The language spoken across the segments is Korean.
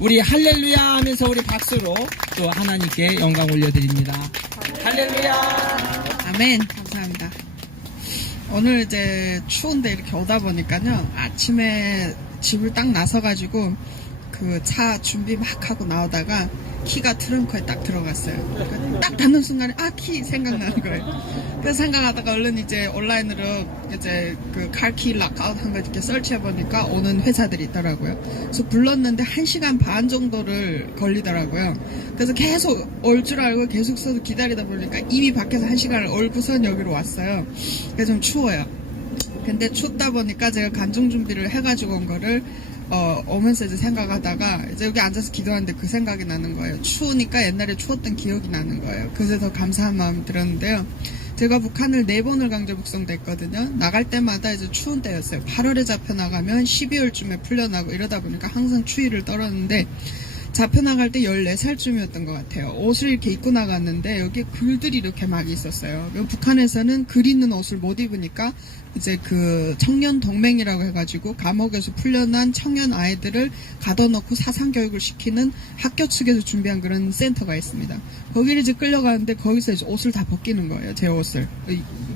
우리 할렐루야 하면서 우리 박수로 또 하나님께 영광 올려드립니다. 할렐루야. 아멘. 감사합니다. 오늘 이제 추운데 이렇게 오다 보니까요, 아침에 집을 딱 나서가지고 그 차 준비 막 하고 나오다가 키가 트렁크에 딱 들어갔어요. 그러니까 딱 닫는 순간에 키 생각나는 거예요. 그래서 생각하다가 얼른 이제 온라인으로 이제 그 칼키 락아웃 한 거 이렇게 설치해 보니까 오는 회사들이 있더라고요. 그래서 불렀는데 1시간 반 정도를 걸리더라고요. 그래서 계속 올 줄 알고 계속 서서 기다리다 보니까 이미 밖에서 1시간을 얼고선 여기로 왔어요. 그래서 좀 추워요. 근데 춥다 보니까 제가 간증 준비를 해가지고 온 거를 오면서 이제 생각하다가 이제 여기 앉아서 기도하는데 그 생각이 나는 거예요. 추우니까 옛날에 추웠던 기억이 나는 거예요. 그래서 더 감사한 마음이 들었는데요. 제가 북한을 4번을 강제 북송됐거든요. 나갈 때마다 이제 추운 때였어요. 8월에 잡혀나가면 12월쯤에 풀려나고 이러다 보니까 항상 추위를 떨었는데 잡혀나갈 때 14살쯤이었던 것 같아요. 옷을 이렇게 입고 나갔는데 여기에 글들이 이렇게 막 있었어요. 북한에서는 글 있는 옷을 못 입으니까 이제 그 청년 동맹이라고 해가지고 감옥에서 풀려난 청년 아이들을 가둬놓고 사상교육을 시키는 학교 측에서 준비한 그런 센터가 있습니다. 거기를 이제 끌려가는데 거기서 이제 옷을 다 벗기는 거예요. 제 옷을.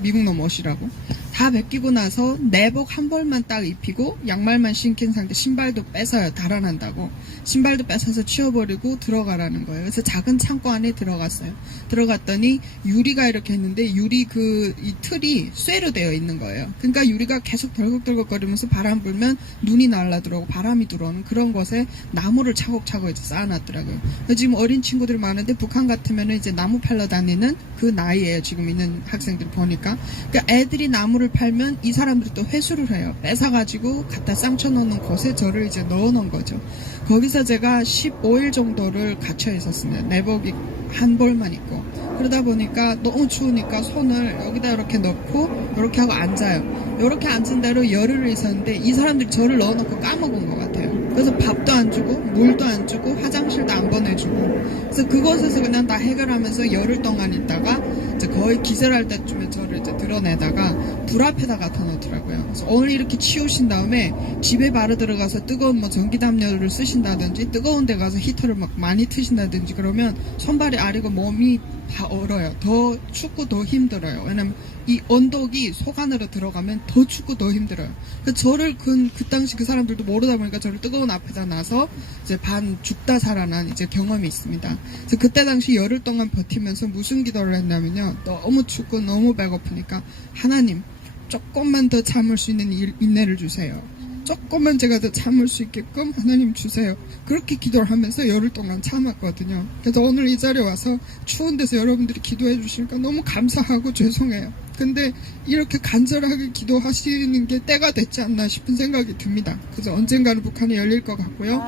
미국 놈 옷이라고. 다 벗기고 나서 내복 한 벌만 딱 입히고 양말만 신긴 상태, 신발도 뺏어요. 달아난다고. 신발도 뺏어서 치워버리고 들어가라는 거예요. 그래서 작은 창고 안에 들어갔어요. 들어갔더니 유리가 이렇게 있는데 유리 이 틀이 쇠로 되어 있는 거예요. 그러니까 유리가 계속 덜컥덜컥거리면서 바람 불면 눈이 날라들어오고 바람이 들어오는 그런 곳에 나무를 차곡차곡 이제 쌓아놨더라고요. 지금 어린 친구들이 많은데 북한 같으면은 이제 나무 팔러 다니는 그 나이에 지금 있는 학생들 보니까 그러니까 애들이 나무를 팔면 이 사람들이 또 회수를 해요. 뺏어가지고 갖다 쌍쳐놓는 곳에 저를 이제 넣어놓은 거죠. 거기서 제가 15일 정도를 갇혀 있었습니다. 내복이 한 벌만 입고. 그러다 보니까 너무 추우니까 손을 여기다 이렇게 넣고 이렇게 하고 앉아요. 이렇게 앉은 대로 열흘을 있었는데 이 사람들이 저를 넣어놓고 까먹은 것 같아요. 그래서 밥도 안 주고 물도 안 주고 화장실도 안 보내주고 그래서 그곳에서 그냥 다 해결하면서 열흘 동안 있다가 이제 거의 기절할 때쯤에 저를 이제 드러내다가 불 앞에다 갖다 놓더라고요. 그래서 오늘 이렇게 치우신 다음에 집에 바로 들어가서 뜨거운 뭐 전기담요를 쓰신다든지 뜨거운 데 가서 히터를 막 많이 트신다든지 그러면 손발이 아리고 몸이 다 얼어요. 더 춥고 더 힘들어요. 왜냐면 이 언덕이 속 안으로 들어가면 더 춥고 더 힘들어요. 그래서 저를 그 당시 그 사람들도 모르다 보니까 저를 뜨거운 앞에다 놔서 이제 반 죽다 살아난 이제 경험이 있습니다. 그래서 그때 당시 열흘 동안 버티면서 무슨 기도를 했냐면요. 너무 춥고 너무 배고프니까 하나님 조금만 더 참을 수 있는 인내를 주세요. 조금만 제가 더 참을 수 있게끔 하나님 주세요. 그렇게 기도를 하면서 열흘 동안 참았거든요. 그래서 오늘 이 자리에 와서 추운 데서 여러분들이 기도해 주시니까 너무 감사하고 죄송해요. 근데 이렇게 간절하게 기도하시는 게 때가 됐지 않나 싶은 생각이 듭니다. 그래서 언젠가는 북한이 열릴 것 같고요.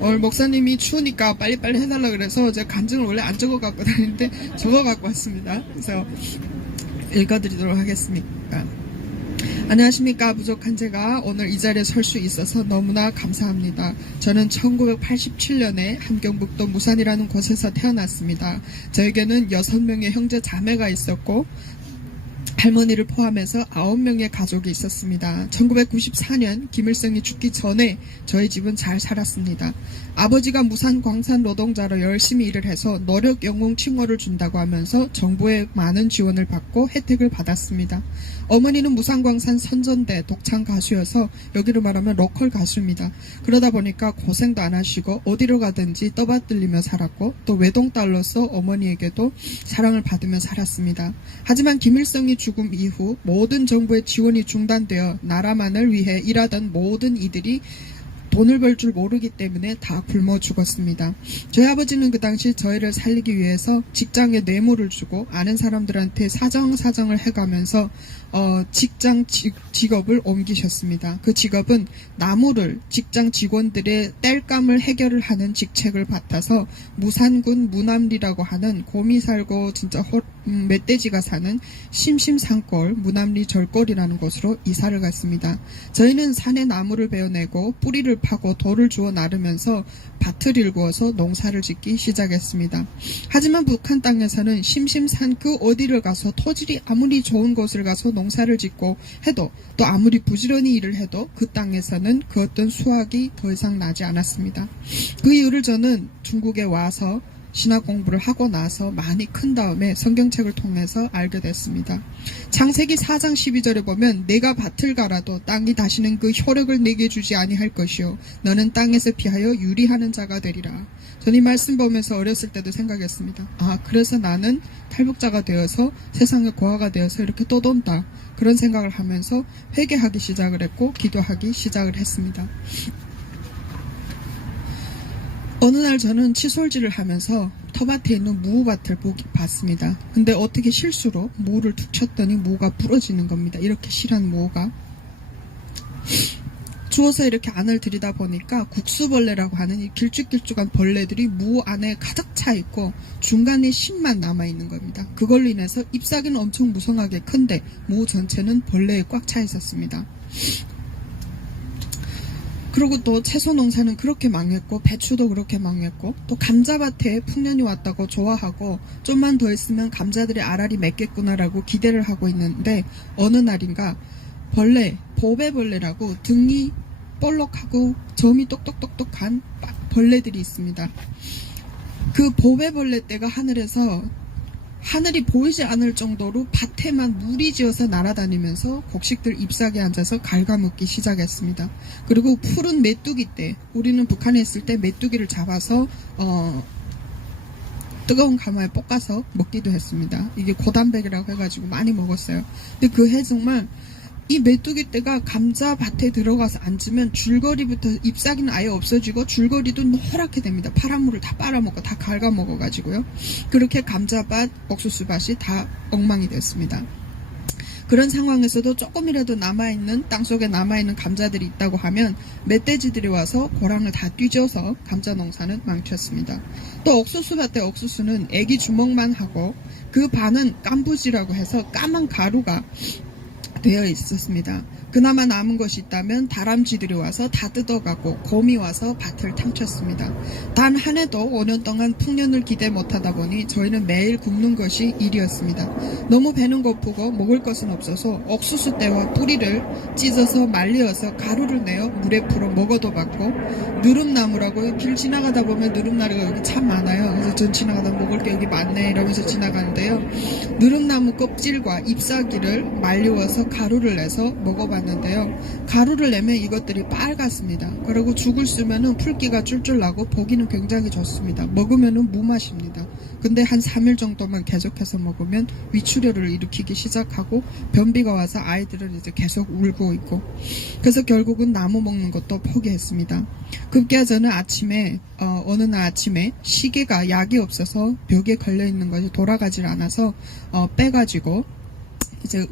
오늘 목사님이 추우니까 빨리빨리 해달라 그래서 제가 간증을 원래 안 적어 갖고 다니는데 적어 갖고 왔습니다. 그래서 읽어드리도록 하겠습니다. 안녕하십니까. 부족한 제가 오늘 이 자리에 설 수 있어서 너무나 감사합니다. 저는 1987년에 함경북도 무산이라는 곳에서 태어났습니다. 저에게는 6명의 형제 자매가 있었고 할머니를 포함해서 9명의 가족이 있었습니다. 1994년 김일성이 죽기 전에 저희 집은 잘 살았습니다. 아버지가 무산 광산 노동자로 열심히 일을 해서 노력 영웅 칭호를 준다고 하면서 정부의 많은 지원을 받고 혜택을 받았습니다. 어머니는 무산광산 선전대 독창 가수여서 여기로 말하면 로컬 가수입니다. 그러다 보니까 고생도 안 하시고 어디로 가든지 떠받들리며 살았고 또 외동딸로서 어머니에게도 사랑을 받으며 살았습니다. 하지만 김일성이 죽음 이후 모든 정부의 지원이 중단되어 나라만을 위해 일하던 모든 이들이 돈을 벌 줄 모르기 때문에 다 굶어 죽었습니다. 저희 아버지는 그 당시 저희를 살리기 위해서 직장에 뇌물을 주고 아는 사람들한테 사정을 해가면서 직업을 옮기셨습니다. 그 직업은 나무를 직장 직원들의 땔감을 해결을 하는 직책을 맡아서 무산군 무남리라고 하는 곰이 살고 진짜 멧돼지가 사는 심심산골 무남리 절골이라는 곳으로 이사를 갔습니다. 저희는 산에 나무를 베어내고 뿌리를 파고 돌을 주워 나르면서 밭을 일구어서 농사를 짓기 시작했습니다. 하지만 북한 땅에서는 심심산 그 어디를 가서 토질이 아무리 좋은 곳을 가서 농사를 짓고 해도 또 아무리 부지런히 일을 해도 그 땅에서는 그 어떤 수확이 더 이상 나지 않았습니다. 그 이유를 저는 중국에 와서 신학 공부를 하고 나서 많이 큰 다음에 성경책을 통해서 알게 됐습니다. 창세기 4장 12절에 보면 내가 밭을 갈아도 땅이 다시는 그 효력을 내게 주지 아니할 것이요 너는 땅에서 피하여 유리하는 자가 되리라. 저는 이 말씀 보면서 어렸을 때도 생각했습니다. 아, 그래서 나는 탈북자가 되어서 세상의 고아가 되어서 이렇게 떠돈다. 그런 생각을 하면서 회개하기 시작을 했고 기도하기 시작을 했습니다. 어느 날 저는 칫솔질을 하면서 텃밭에 있는 무밭을 봤습니다. 근데 어떻게 실수로 무를 툭 쳤더니 무가 부러지는 겁니다. 이렇게 실한 무가. 주워서 이렇게 안을 들이다 보니까 국수벌레라고 하는 이 길쭉길쭉한 벌레들이 무 안에 가득 차 있고 중간에 심만 남아 있는 겁니다. 그걸로 인해서 잎사귀는 엄청 무성하게 큰데 무 전체는 벌레에 꽉 차 있었습니다. 그리고 또 채소 농사는 그렇게 망했고 배추도 그렇게 망했고 또 감자밭에 풍년이 왔다고 좋아하고 좀만 더 있으면 감자들이 알알이 맺겠구나라고 기대를 하고 있는데 어느 날인가 보배벌레라고 등이 볼록하고 점이 똑똑똑똑한 벌레들이 있습니다. 그 보배벌레 떼가 하늘이 보이지 않을 정도로 밭에만 무리지어서 날아다니면서 곡식들 잎사귀에 앉아서 갉아먹기 시작했습니다. 그리고 푸른 메뚜기 떼, 우리는 북한에 있을 때 메뚜기를 잡아서 뜨거운 가마에 볶아서 먹기도 했습니다. 이게 고단백이라고 해가지고 많이 먹었어요. 근데 그 해 정말 이 메뚜기 떼가 감자밭에 들어가서 앉으면 줄거리부터 잎사귀는 아예 없어지고 줄거리도 노랗게 됩니다. 파란 물을 다 빨아먹고 다 갉아먹어가지고요. 그렇게 감자밭, 옥수수밭이 다 엉망이 됐습니다. 그런 상황에서도 조금이라도 남아있는 땅속에 남아있는 감자들이 있다고 하면 멧돼지들이 와서 고랑을 다 뒤져서 감자 농사는 망쳤습니다. 또 옥수수밭의 옥수수는 애기 주먹만 하고 그 반은 깐부지라고 해서 까만 가루가 되어 있었습니다. 그나마 남은 것이 있다면 다람쥐들이 와서 다 뜯어가고 곰이 와서 밭을 탕쳤습니다. 단 한 해도 5년 동안 풍년을 기대 못하다 보니 저희는 매일 굶는 것이 일이었습니다. 너무 배는 고프고 먹을 것은 없어서 옥수수 떼와 뿌리를 찢어서 말리어서 가루를 내어 물에 풀어 먹어도 봤고 누름나무라고 길 지나가다 보면 누름나무가 여기 참 많아요. 그래서 전 지나가다 먹을 게 여기 많네 이러면서 지나가는데요. 누름나무 껍질과 잎사귀를 말리워서 가루를 내서 먹어봤는데요. 가루를 내면 이것들이 빨갛습니다. 그리고 죽을 쓰면은 풀기가 쫄쫄 나고 보기는 굉장히 좋습니다. 먹으면은 무맛입니다. 근데 한 3일 정도만 계속해서 먹으면 위출혈을 일으키기 시작하고 변비가 와서 아이들은 이제 계속 울고 있고 그래서 결국은 나무 먹는 것도 포기했습니다. 급기야 저는 어느 날 아침에 시계가 약이 없어서 벽에 걸려있는 것이 돌아가질 않아서 빼가지고 이제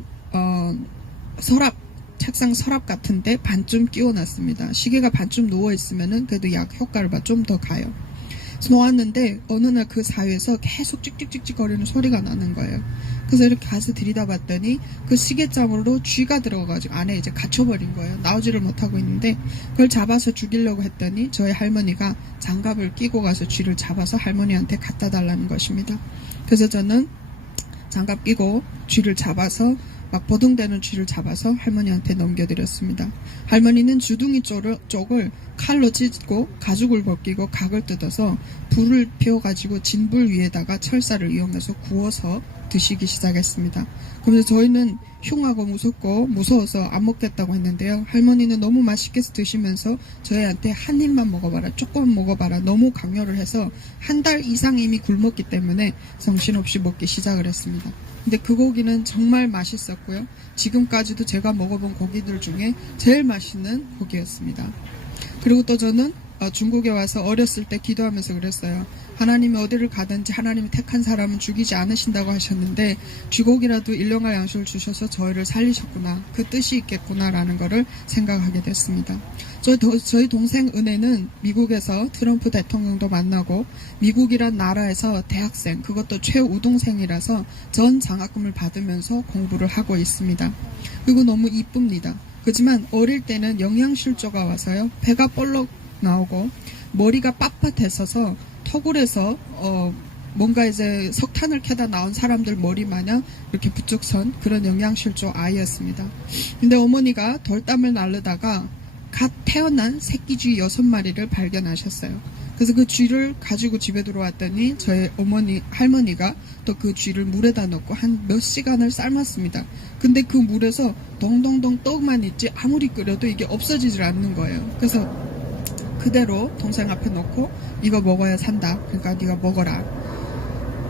책상 서랍 같은데 반쯤 끼워놨습니다. 시계가 반쯤 누워있으면은 그래도 약 효과를 봐 좀 더 가요. 놓았는데 어느 날 그 사이에서 계속 찍찍찍찍 거리는 소리가 나는 거예요. 그래서 이렇게 가서 들여다봤더니 그 시계장으로 쥐가 들어가가지고 안에 이제 갇혀버린 거예요. 나오지를 못하고 있는데 그걸 잡아서 죽이려고 했더니 저희 할머니가 장갑을 끼고 가서 쥐를 잡아서 할머니한테 갖다 달라는 것입니다. 그래서 저는 장갑 끼고 쥐를 잡아서 막 보등대는 쥐를 잡아서 할머니한테 넘겨드렸습니다. 할머니는 주둥이 쪽을 칼로 찢고 가죽을 벗기고 각을 뜯어서 불을 피워가지고 진불 위에다가 철사를 이용해서 구워서 드시기 시작했습니다. 그래서 저희는 흉하고 무섭고 무서워서 안 먹겠다고 했는데요. 할머니는 너무 맛있게 드시면서 저희한테 한 입만 먹어봐라, 조금 먹어봐라 너무 강요를 해서 한 달 이상 이미 굶었기 때문에 정신없이 먹기 시작을 했습니다. 근데 그 고기는 정말 맛있었고요. 지금까지도 제가 먹어본 고기들 중에 제일 맛있는 고기였습니다. 그리고 또 저는 중국에 와서 어렸을 때 기도하면서 그랬어요. 하나님이 어디를 가든지 하나님이 택한 사람은 죽이지 않으신다고 하셨는데 쥐고기라도 일용할 양식을 주셔서 저희를 살리셨구나. 그 뜻이 있겠구나라는 거를 생각하게 됐습니다. 저희 동생 은혜는 미국에서 트럼프 대통령도 만나고 미국이란 나라에서 대학생, 그것도 최우등생이라서 전 장학금을 받으면서 공부를 하고 있습니다. 그리고 너무 이쁩니다. 그렇지만 어릴 때는 영양실조가 와서요. 배가 볼록 나오고 머리가 빳빳했어서 터굴에서 뭔가 이제 석탄을 캐다 나온 사람들 머리 마냥 이렇게 부쩍 선 그런 영양실조 아이였습니다. 근데 어머니가 덜땀을 나르다가 갓 태어난 새끼 쥐 6마리를 발견하셨어요. 그래서 그 쥐를 가지고 집에 들어왔더니 저희 할머니가 또 그 쥐를 물에다 넣고 한 몇 시간을 삶았습니다. 근데 그 물에서 동동동 떡만 있지 아무리 끓여도 이게 없어지질 않는 거예요. 그래서 그대로 동생 앞에 놓고 이거 먹어야 산다. 그러니까 네가 먹어라.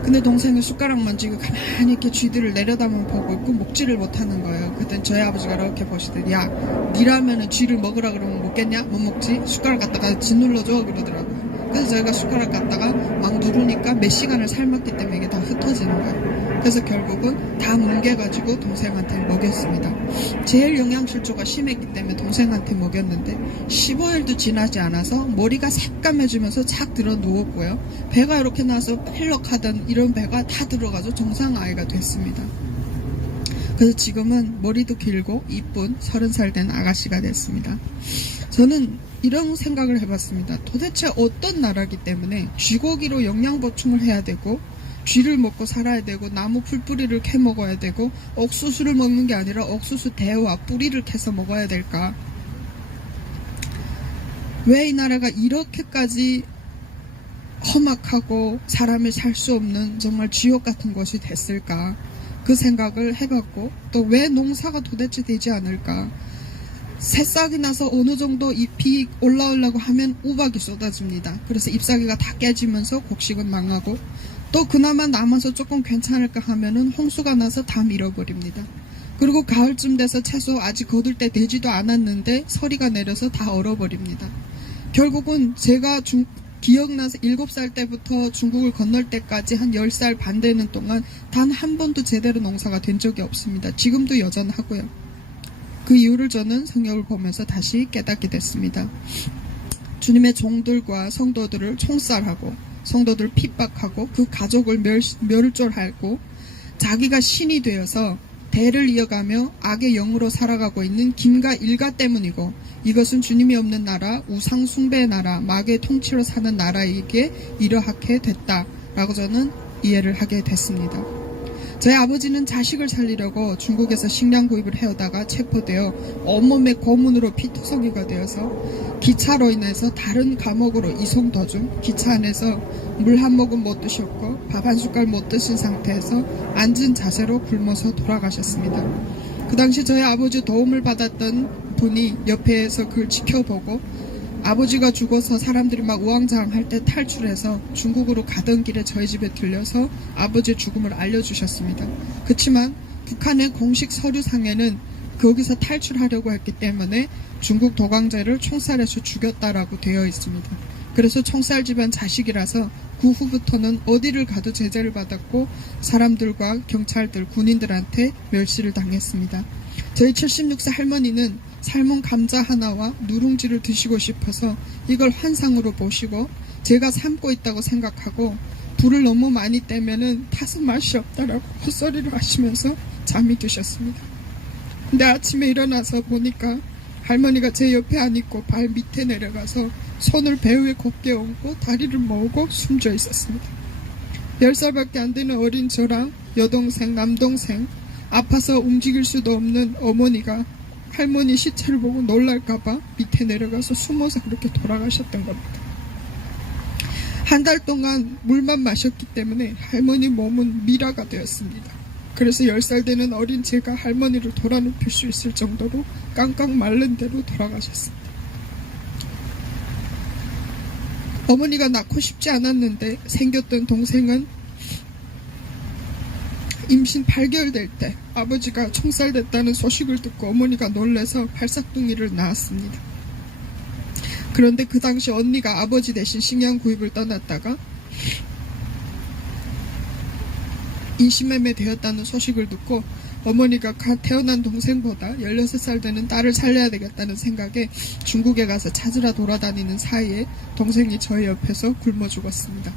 근데 동생은 숟가락 만지고 가만히 이렇게 쥐들을 내려다만 보고 있고 먹지를 못하는 거예요. 그땐 저희 아버지가 이렇게 보시더니 야, 니라면은 쥐를 먹으라 그러면 먹겠냐? 못 먹지? 숟가락 갖다가 짓눌러줘 그러더라고요. 그래서 저희가 숟가락 갖다가 막 누르니까 몇 시간을 삶았기 때문에 이게 다 흩어지는 거예요. 그래서 결국은 다 뭉개가지고 동생한테 먹였습니다. 제일 영양실조가 심했기 때문에 동생한테 먹였는데 15일도 지나지 않아서 머리가 새까매지면서 착 들어 누웠고요. 배가 이렇게 나서 펠럭하던 이런 배가 다 들어가서 정상 아이가 됐습니다. 그래서 지금은 머리도 길고 이쁜 30살 된 아가씨가 됐습니다. 저는 이런 생각을 해봤습니다. 도대체 어떤 나라기 때문에 쥐고기로 영양 보충을 해야 되고 쥐를 먹고 살아야 되고 나무 풀뿌리를 캐 먹어야 되고 옥수수를 먹는 게 아니라 옥수수 대와 뿌리를 캐서 먹어야 될까? 왜 이 나라가 이렇게까지 험악하고 사람이 살 수 없는 정말 지옥 같은 곳이 됐을까? 그 생각을 해봤고 또 왜 농사가 도대체 되지 않을까? 새싹이 나서 어느 정도 잎이 올라오려고 하면 우박이 쏟아집니다. 그래서 잎사귀가 다 깨지면서 곡식은 망하고 또 그나마 남아서 조금 괜찮을까 하면은 홍수가 나서 다 밀어버립니다. 그리고 가을쯤 돼서 채소 아직 거둘 때 되지도 않았는데 서리가 내려서 다 얼어버립니다. 결국은 제가 기억나서 7살 때부터 중국을 건널 때까지 한 10살 반 되는 동안 단 한 번도 제대로 농사가 된 적이 없습니다. 지금도 여전하고요. 그 이유를 저는 성경을 보면서 다시 깨닫게 됐습니다. 주님의 종들과 성도들을 총살하고 성도들을 핍박하고 그 가족을 멸절하고 자기가 신이 되어서 대를 이어가며 악의 영으로 살아가고 있는 김과 일가 때문이고 이것은 주님이 없는 나라, 우상 숭배의 나라, 마귀의 통치로 사는 나라에게 이러하게 됐다라고 저는 이해를 하게 됐습니다. 저희 아버지는 자식을 살리려고 중국에서 식량 구입을 해오다가 체포되어 온몸에 고문으로 피투성이가 되어서 기차로 인해서 다른 감옥으로 이송 도중 기차 안에서 물 한 모금 못 드셨고 밥 한 숟갈 못 드신 상태에서 앉은 자세로 굶어서 돌아가셨습니다. 그 당시 저희 아버지 도움을 받았던 분이 옆에서 그걸 지켜보고 아버지가 죽어서 사람들이 막 우왕좌왕할 때 탈출해서 중국으로 가던 길에 저희 집에 들려서 아버지의 죽음을 알려주셨습니다. 그렇지만 북한의 공식 서류상에는 거기서 탈출하려고 했기 때문에 중국 도강제를 총살해서 죽였다라고 되어 있습니다. 그래서 총살 집안 자식이라서 그 후부터는 어디를 가도 제재를 받았고 사람들과 경찰들, 군인들한테 멸시를 당했습니다. 저희 76세 할머니는 삶은 감자 하나와 누룽지를 드시고 싶어서 이걸 환상으로 보시고 제가 삶고 있다고 생각하고 불을 너무 많이 떼면은 타서 맛이 없다라고 헛소리를 하시면서 잠이 드셨습니다. 근데 아침에 일어나서 보니까 할머니가 제 옆에 안 있고 발 밑에 내려가서 손을 배 위에 곱게 얹고 다리를 모으고 숨져 있었습니다. 10살밖에 안 되는 어린 저랑 여동생, 남동생, 아파서 움직일 수도 없는 어머니가 할머니 시체를 보고 놀랄까봐 밑에 내려가서 숨어서 그렇게 돌아가셨던 겁니다. 한 달 동안 물만 마셨기 때문에 할머니 몸은 미라가 되었습니다. 그래서 10살 되는 어린 제가 할머니를 돌아눕힐 수 있을 정도로 깡깡 마른 대로 돌아가셨습니다. 어머니가 낳고 싶지 않았는데 생겼던 동생은 임신 8개월 될 때 아버지가 총살됐다는 소식을 듣고 어머니가 놀라서 발싹둥이를 낳았습니다. 그런데 그 당시 언니가 아버지 대신 식량 구입을 떠났다가 인신매매 되었다는 소식을 듣고 어머니가 갓 태어난 동생보다 16살 되는 딸을 살려야 되겠다는 생각에 중국에 가서 찾으러 돌아다니는 사이에 동생이 저희 옆에서 굶어 죽었습니다.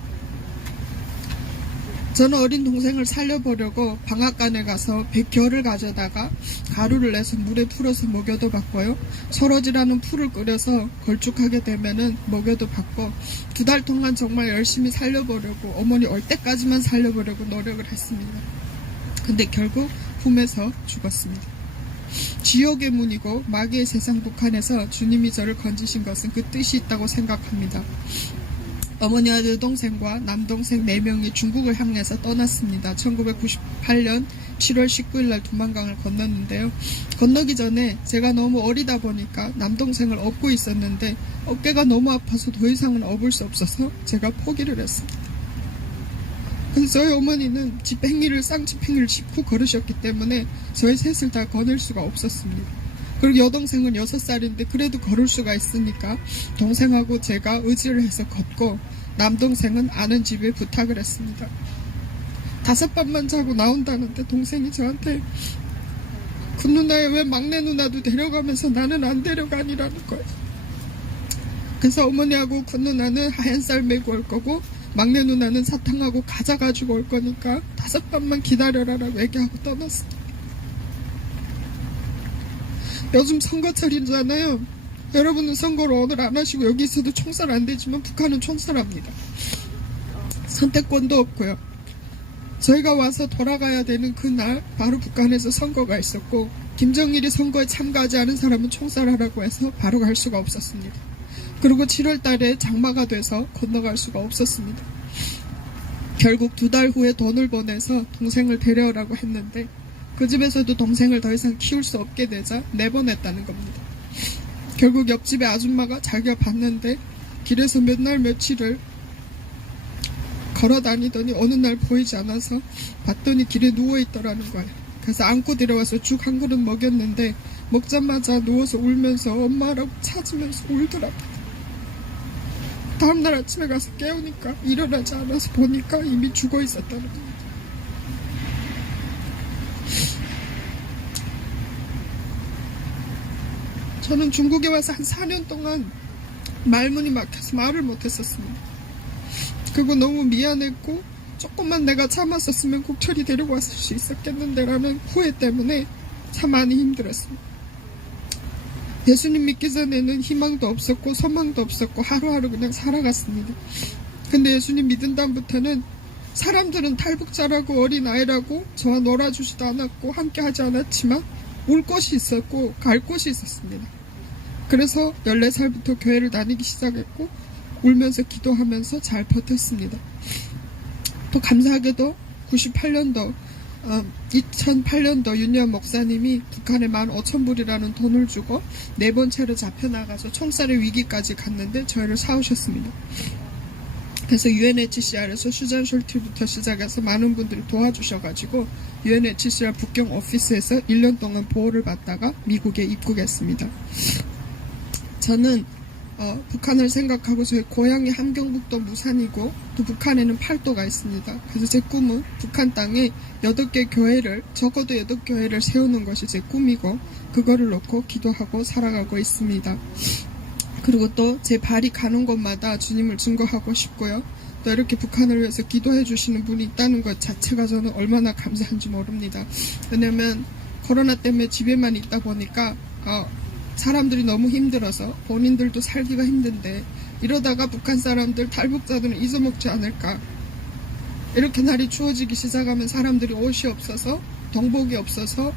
저는 어린 동생을 살려보려고 방앗간에 가서 백겨를 가져다가 가루를 내서 물에 풀어서 먹여도 받고요. 소러지라는 풀을 끓여서 걸쭉하게 되면은 먹여도 받고 2달 동안 정말 열심히 살려보려고 어머니 올 때까지만 살려보려고 노력을 했습니다. 근데 결국 품에서 죽었습니다. 지옥의 문이고 마귀의 세상 북한에서 주님이 저를 건지신 것은 그 뜻이 있다고 생각합니다. 어머니와 여동생과 남동생 4명이 중국을 향해서 떠났습니다. 1998년 7월 19일 날 두만강을 건넜는데요. 건너기 전에 제가 너무 어리다 보니까 남동생을 업고 있었는데 어깨가 너무 아파서 더 이상은 업을 수 없어서 제가 포기를 했습니다. 그래서 저희 어머니는 쌍집행이를 짚고 걸으셨기 때문에 저희 셋을 다 거닐 수가 없었습니다. 그리고 여동생은 6살인데 그래도 걸을 수가 있으니까 동생하고 제가 의지를 해서 걷고 남동생은 아는 집에 부탁을 했습니다. 5밤만 자고 나온다는데 동생이 저한테 그 누나에 왜 막내 누나도 데려가면서 나는 안 데려가니라는 거예요. 그래서 어머니하고 그 누나는 하얀 쌀 메고 올 거고 막내 누나는 사탕하고 과자 가지고 올 거니까 5밤만 기다려라라고 얘기하고 떠났습니다. 요즘 선거철이잖아요. 여러분은 선거를 오늘 안 하시고 여기 있어도 총살 안 되지만 북한은 총살합니다. 선택권도 없고요. 저희가 와서 돌아가야 되는 그날 바로 북한에서 선거가 있었고 김정일이 선거에 참가하지 않은 사람은 총살하라고 해서 바로 갈 수가 없었습니다. 그리고 7월 달에 장마가 돼서 건너갈 수가 없었습니다. 결국 2달 후에 돈을 보내서 동생을 데려오라고 했는데 그 집에서도 동생을 더 이상 키울 수 없게 되자 내보냈다는 겁니다. 결국 옆집의 아줌마가 자기가 봤는데 길에서 몇 날 며칠을 걸어 다니더니 어느 날 보이지 않아서 봤더니 길에 누워있더라는 거예요. 그래서 안고 데려와서 죽 한 그릇 먹였는데 먹자마자 누워서 울면서 엄마라고 찾으면서 울더라고요. 다음날 아침에 가서 깨우니까 일어나지 않아서 보니까 이미 죽어 있었다는 겁니다. 저는 중국에 와서 한 4년 동안 말문이 막혀서 말을 못했었습니다. 그리고 너무 미안했고 조금만 내가 참았었으면 국철이 데리고 왔을 수 있었겠는데 라는 후회 때문에 참 많이 힘들었습니다. 예수님 믿기 전에는 희망도 없었고 소망도 없었고 하루하루 그냥 살아갔습니다. 근데 예수님 믿은 다음부터는 사람들은 탈북자라고 어린아이라고 저와 놀아주지도 않았고 함께 하지 않았지만 올 곳이 있었고 갈 곳이 있었습니다. 그래서 14살부터 교회를 다니기 시작했고 울면서 기도하면서 잘 버텼습니다. 또 감사하게도 2008년도 윤여한 목사님이 북한에 15,000불이라는 돈을 주고 4번째로 잡혀나가서 총살의 위기까지 갔는데 저희를 사오셨습니다. 그래서 UNHCR에서 수잔 숄트부터 시작해서 많은 분들이 도와주셔가지고 UNHCR 북경 오피스에서 1년 동안 보호를 받다가 미국에 입국했습니다. 저는 북한을 생각하고 저희 고향이 함경북도 무산이고 또 북한에는 팔도가 있습니다. 그래서 제 꿈은 북한 땅에 8개 교회를 적어도 8교회를 세우는 것이 제 꿈이고 그거를 놓고 기도하고 살아가고 있습니다. 그리고 또 제 발이 가는 곳마다 주님을 증거하고 싶고요. 또 이렇게 북한을 위해서 기도해 주시는 분이 있다는 것 자체가 저는 얼마나 감사한지 모릅니다. 왜냐면 코로나 때문에 집에만 있다 보니까 사람들이 너무 힘들어서 본인들도 살기가 힘든데 이러다가 북한 사람들 탈북자들은 잊어먹지 않을까. 이렇게 날이 추워지기 시작하면 사람들이 옷이 없어서 동복이 없어서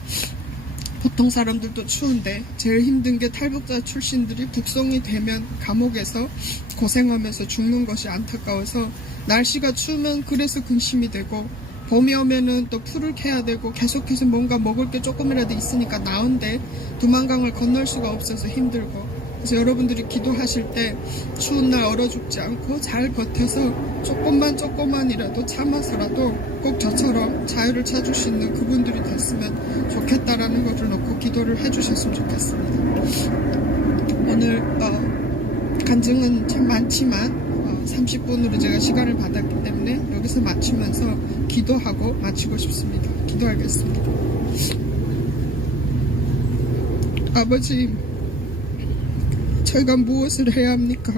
보통 사람들도 추운데 제일 힘든 게 탈북자 출신들이 북송이 되면 감옥에서 고생하면서 죽는 것이 안타까워서 날씨가 추우면 그래서 근심이 되고 봄이 오면은 또 풀을 캐야 되고 계속해서 뭔가 먹을 게 조금이라도 있으니까 나은데 두만강을 건널 수가 없어서 힘들고 그래서 여러분들이 기도하실 때 추운 날 얼어 죽지 않고 잘 버텨서 조금만이라도 참아서라도 꼭 저처럼 자유를 찾을 수 있는 그분들이 됐으면 좋겠다라는 것을 놓고 기도를 해주셨으면 좋겠습니다. 오늘 간증은 참 많지만 30분으로 제가 시간을 받았기 때문에 여기서 마치면서 기도하고 마치고 싶습니다. 기도하겠습니다. 아버지, 저희가 무엇을 해야 합니까?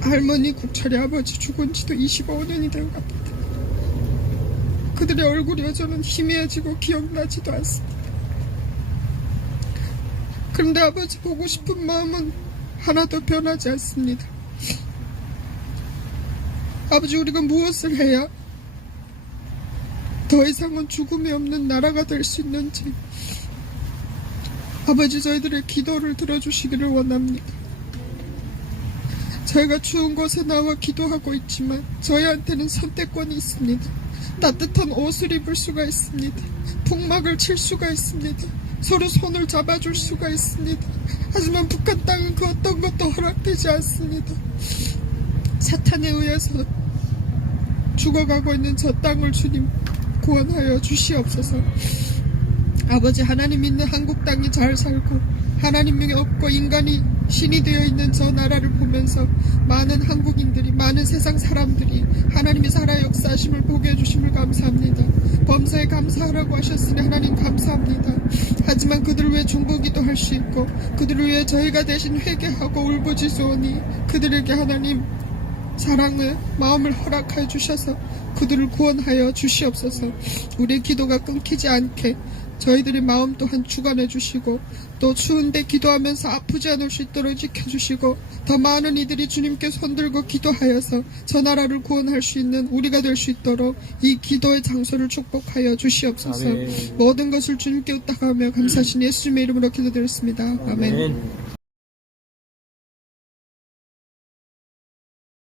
할머니, 국철이 아버지 죽은 지도 25년이 된 것 같아요. 그들의 얼굴이 여전히 희미해지고 기억나지도 않습니다. 그런데 아버지 보고 싶은 마음은 하나도 변하지 않습니다. 아버지, 우리가 무엇을 해야 더 이상은 죽음이 없는 나라가 될 수 있는지 아버지, 저희들의 기도를 들어주시기를 원합니다. 저희가 추운 곳에 나와 기도하고 있지만 저희한테는 선택권이 있습니다. 따뜻한 옷을 입을 수가 있습니다. 북막을 칠 수가 있습니다. 서로 손을 잡아줄 수가 있습니다. 하지만 북한 땅은 그 어떤 것도 허락되지 않습니다. 사탄에 의해서 죽어가고 있는 저 땅을 주님 구원하여 주시옵소서. 아버지, 하나님 있는 한국 땅이 잘 살고 하나님이 없고 인간이 신이 되어 있는 저 나라를 보면서 많은 한국인들이, 많은 세상 사람들이 하나님이 살아 역사하심을 보게 해주심을 감사합니다. 범사에 감사하라고 하셨으니 하나님 감사합니다. 하지만 그들을 위해 중보기도 할 수 있고 그들을 위해 저희가 대신 회개하고 울부짖으오니 그들에게 하나님 사랑의 마음을 허락하여 주셔서 그들을 구원하여 주시옵소서. 우리의 기도가 끊기지 않게 저희들의 마음 또한 주관해 주시고 또 추운데 기도하면서 아프지 않을 수 있도록 지켜주시고 더 많은 이들이 주님께 손들고 기도하여서 저 나라를 구원할 수 있는 우리가 될 수 있도록 이 기도의 장소를 축복하여 주시옵소서. 아멘. 모든 것을 주님께 의탁하며 감사하신 예수님의 이름으로 기도드렸습니다. 아멘. 아멘.